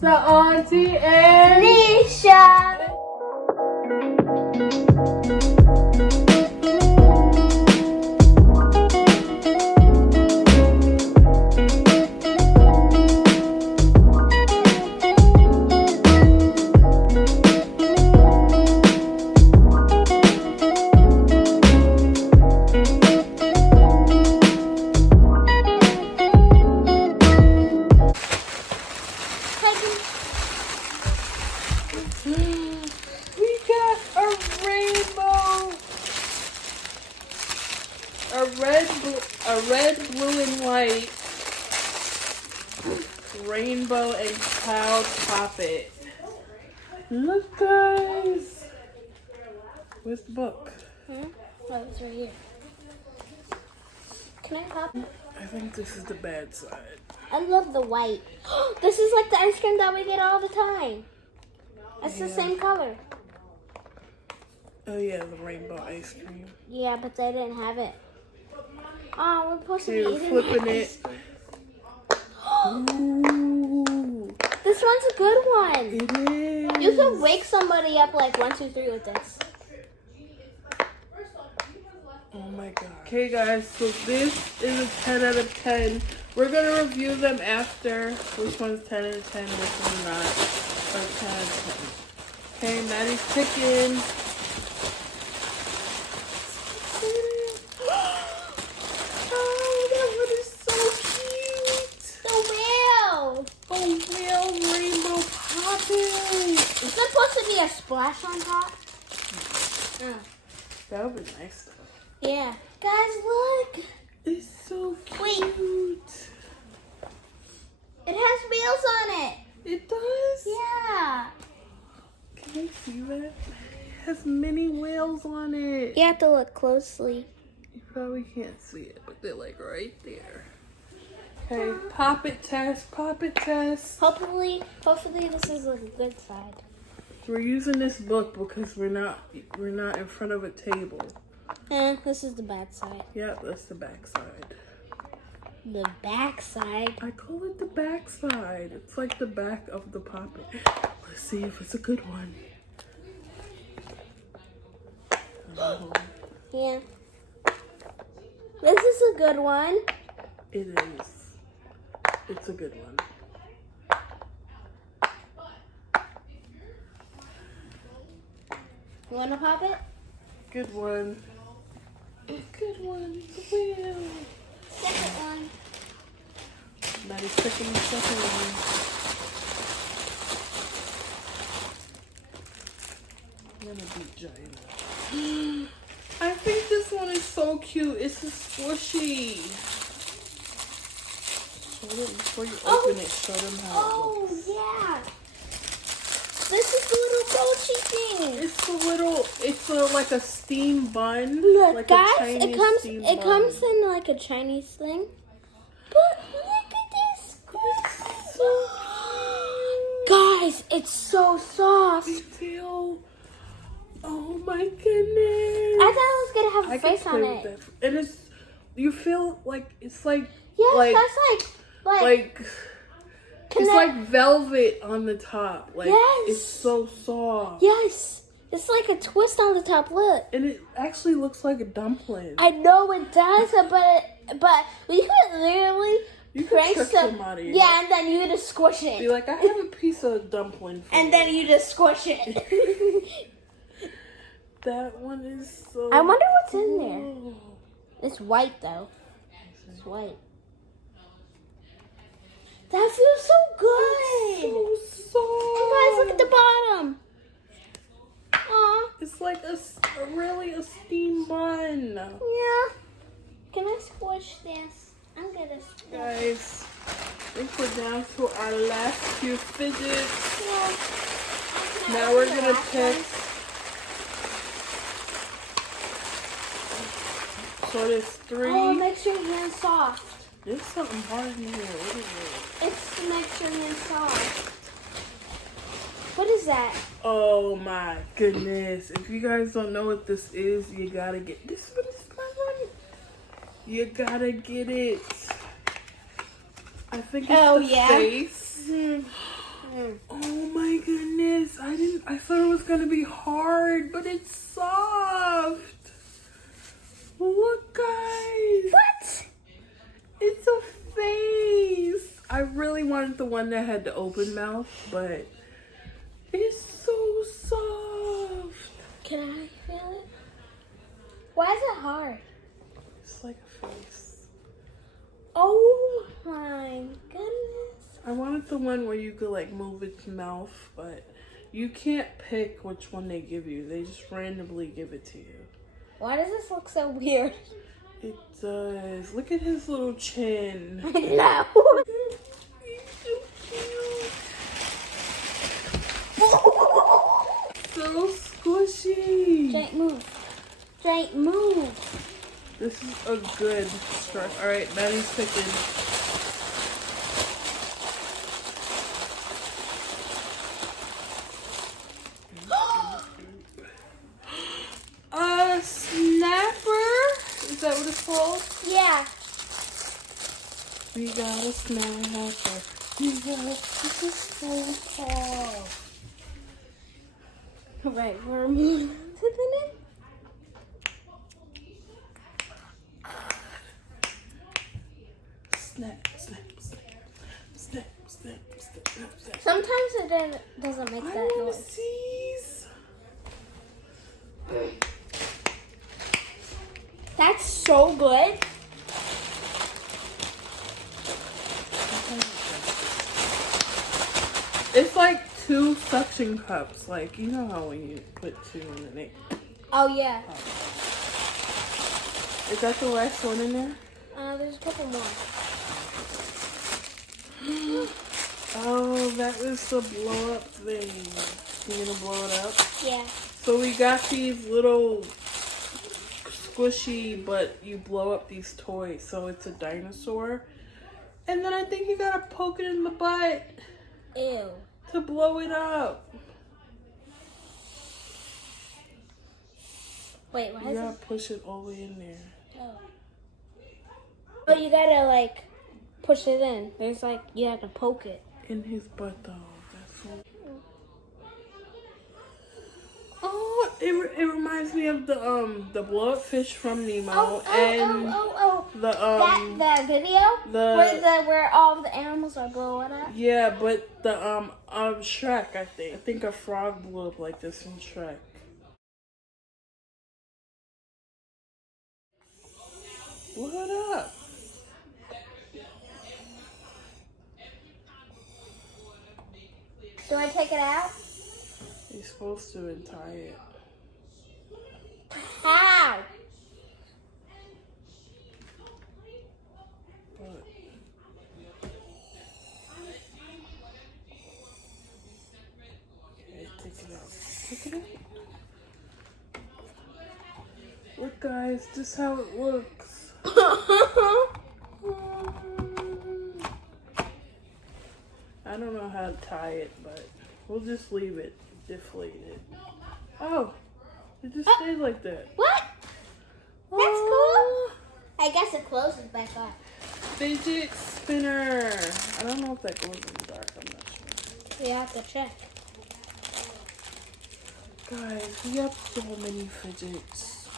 the auntie and Nisha. A red, blue, and white rainbow and cloud poppet. Look, guys. Where's the book? Oh, it's right here. Can I pop? I think this is the bad side. I love the white. This is like the ice cream that we get all the time. It's the same color. Oh yeah, the rainbow ice cream. Yeah, but they didn't have it. Oh, we're supposed to be eating flipping it. Ooh. This one's a good one. It is. You can wake somebody up like 1, 2, 3 with this. Oh my god. Okay guys, so this is a 10 out of 10. We're going to review them after. Which one's 10 out of 10, which one's not. Or 10 out of 10. Okay, Maddie's picking. Oh, that one is so cute. The whale. Oh, whale rainbow popping. Is there supposed to be a splash on top? Yeah. That would be nice though. Yeah. Guys, look. It's so cute. Wait. It has wheels on it. It does? Yeah. Can you see that? It has many whales on it. You have to look closely. You probably can't see it, but they're like right there. Okay, pop it test, pop it test. Hopefully this is like a good side. We're using this book because we're not in front of a table. This is the bad side. Yep, that's the back side. The back side? I call it the back side. It's like the back of the poppet. Let's see if it's a good one. Oh, Yeah. This is a good one. it is. It's a good one. You want to pop it? Good one. Good one. The wheel. Second one. Maddie's picking the second one. I'm gonna beat Giant. I think this one is so cute. It's a squishy. Show them before you open it. Show them how it Oh, looks. yeah. This is the little mochi thing. It's a little. It's like a steam bun. Look, like guys, a Chinese steam it bun. comes in like a Chinese thing. But look at this. Guys, it's so soft. You feel. Oh my goodness. I thought it was gonna have a face on play with it. that. And it's. You feel like it's like. Yes, like, that's like. It's like velvet on the top. Like, yes. It's so soft. Yes. It's like a twist on the top. Look. And it actually looks like a dumpling. I know it does, but we could literally You could trick somebody. Yeah, and then you just squish it. Be like, I have a piece of dumpling for and you. then you just squish it. That one is so I wonder what's in there. cool. It's white though. It's white. That feels so good. So soft. Guys, look at the bottom. Aw. It's like a steam bun. Yeah. Can I squish this? I'm gonna squish. Guys, I think we're down to our last few fidgets. Yeah. Now we're gonna pick. So there's 3. Oh, it makes your hands soft. There's something hard in here. What is it? It's to make your hands soft. What is that? Oh my goodness. If you guys don't know what this is, you gotta get this one. Is my one. You gotta get it. I think it's the face. Oh my goodness. I thought it was gonna be hard, but it's soft. Look, guys. What? It's a face. I really wanted the one that had the open mouth, but it's so soft. Can I feel it? Why is it hard? It's like a face. Oh my goodness. I wanted the one where you could like move its mouth, but you can't pick which one they give you. They just randomly give it to you. Why does this look so weird? It does. Look at his little chin. I know. He's so cute. So squishy. Jake, move. Jake, move. This is a good start. All right, Maddie's picking. A snapper? Is that what it's called? Yeah. We got a snapper. This is so soft. Right, we're moving to the next. Snap, snap, snap, snap, snap, snap, snap. Sometimes it doesn't make I that want noise. to seize. That's so good. It's like 2 suction cups. Like, you know how when you put 2 in the Oh yeah. Is that the last one in there? There's a couple more. Oh, that was the blow up thing. You gonna blow it up? Yeah. So we got these little squishy, but you blow up these toys. So it's a dinosaur. And then I think you gotta poke it in the butt Ew. to blow it up. Wait, why You is gotta it? push it all the way in there. Oh. Oh, you gotta like push it in. There's like you have to poke it. In his butt though. That's so... Oh, it reminds me of the blow up fish from Nemo and the that video where all the animals are blowing up. yeah, but the Shrek, I think a frog blew up like this in Shrek. Blow it up. Do I take it out? You're supposed to untie it. How? But okay, take it out. Take it out. Look, guys, this is how it looks. I don't know how to tie it, but we'll just leave it deflated. Oh, it just stayed like that. What? That's cool. I guess it closes back up. Fidget spinner. I don't know if that goes in the dark. I'm not sure. We have to check. Guys, we have so many fidgets.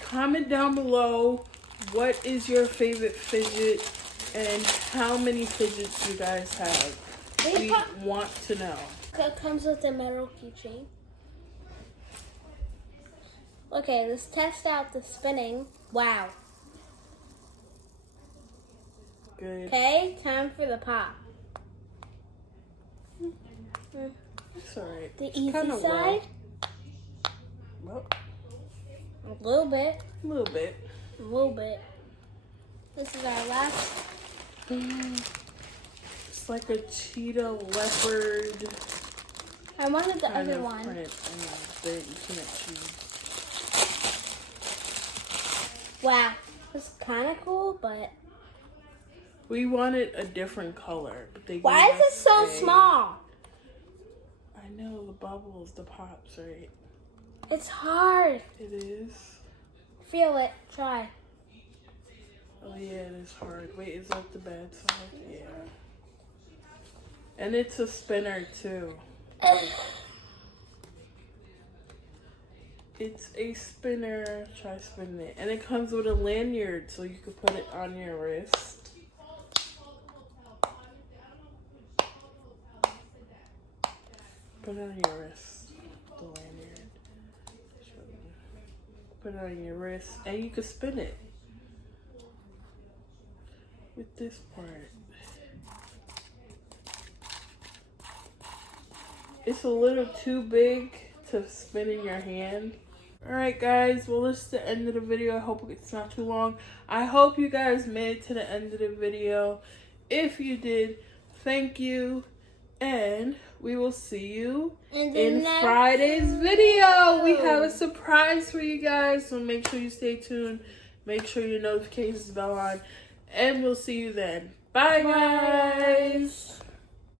Comment down below what is your favorite fidget and how many fidgets you guys have. We want to know. It comes with a metal keychain. Okay, let's test out the spinning. Wow. Good. Okay, time for the pop. It's alright. The It's easy kinda side. Well, A little bit. a little bit. A little bit. This is our last. It's like a cheetah leopard. I wanted the kind other of one. print. I know, that you can't choose. Wow. It's kind of cool, but. We wanted a different color, but they Why gave is it us so small? I know, the bubbles, the pops, right? It's hard. It is. Feel it. Try. Oh yeah, it is hard. Wait, is that the bad side? Yeah. And it's a spinner too. It's a spinner. Try spinning it. And it comes with a lanyard so you can put it on your wrist. Put it on your wrist. The lanyard. Put it on your wrist. And you can spin it. With this part. It's a little too big to spin in your hand. Alright guys, well this is the end of the video. I hope it's not too long. I hope you guys made it to the end of the video. If you did, thank you. And we will see you in Friday's video. We have a surprise for you guys. So make sure you stay tuned. Make sure your notifications bell on. And we'll see you then. Bye guys.